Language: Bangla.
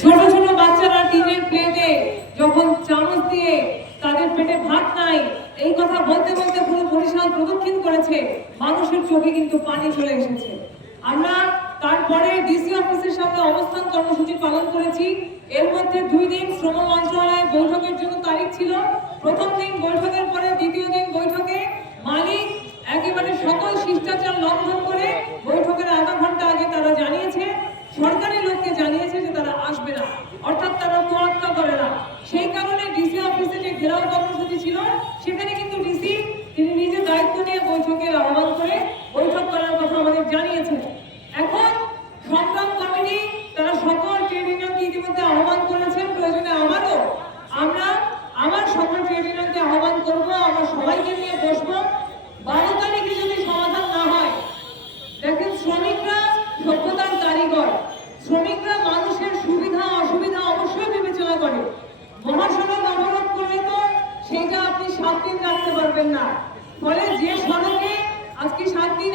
ছোট ছোট বাচ্চারা টিনের প্লেটে যখন চামচ দিয়ে তাদের পেটে ভাত নাই এই কথা বলতে বলতে পুরো বরিশাল প্রদক্ষিণ করেছে, মানুষের চোখে কিন্তু পানি চলে এসেছে। আমরা তারপরে ডিসি অফিসের সামনে অবস্থান কর্মসূচি পালন করেছি। এর মধ্যে 2 দিন শ্রম মন্ত্রণালয়ে বৈঠকের জন্য তারিখ ছিল। প্রথম দিন বৈঠকের পরে দ্বিতীয় দিন বৈঠকে মালিক একেবারে সকল শিষ্টাচার লঙ্ঘন করে বৈঠকের আধা ঘন্টা আগে তারা জানিয়েছে, সরকারি লোককে জানিয়েছে যে তারা আসবে না, অর্থাৎ তারা তোয়াক্কা করে না। সেই কারণে ডিসি অফিসে যে ঘেরাও কর্মসূচি ছিল সেখানে কিন্তু ডিসি তিনি নিজে দায়িত্ব নিয়ে বৈঠকের আহ্বান করে বৈঠক করার কথা আমাদের জানিয়েছেন। এখন সংগ্রাম কমিটি তারা সকল ট্রেড ইউনিয়নকে ইতিমধ্যে আহ্বান করেছেন, প্রয়োজনে আমার সকল ট্রেড ইউনিয়নকে আহ্বান করবো, আমরা সবাইকে নিয়ে বসবো। 12 তারিখে যদি সমাধান না হয়, দেখেন শ্রমিকরা সভ্যতার কারিগর, শ্রমিকরা মানুষের সুবিধা অসুবিধা অবশ্যই বিবেচনা করে। মহাসড়ক অবরোধ করলে তো সেইটা আপনি 7 দিন রাখতে পারবেন না, ফলে যে সড়কে আজকে 7 দিন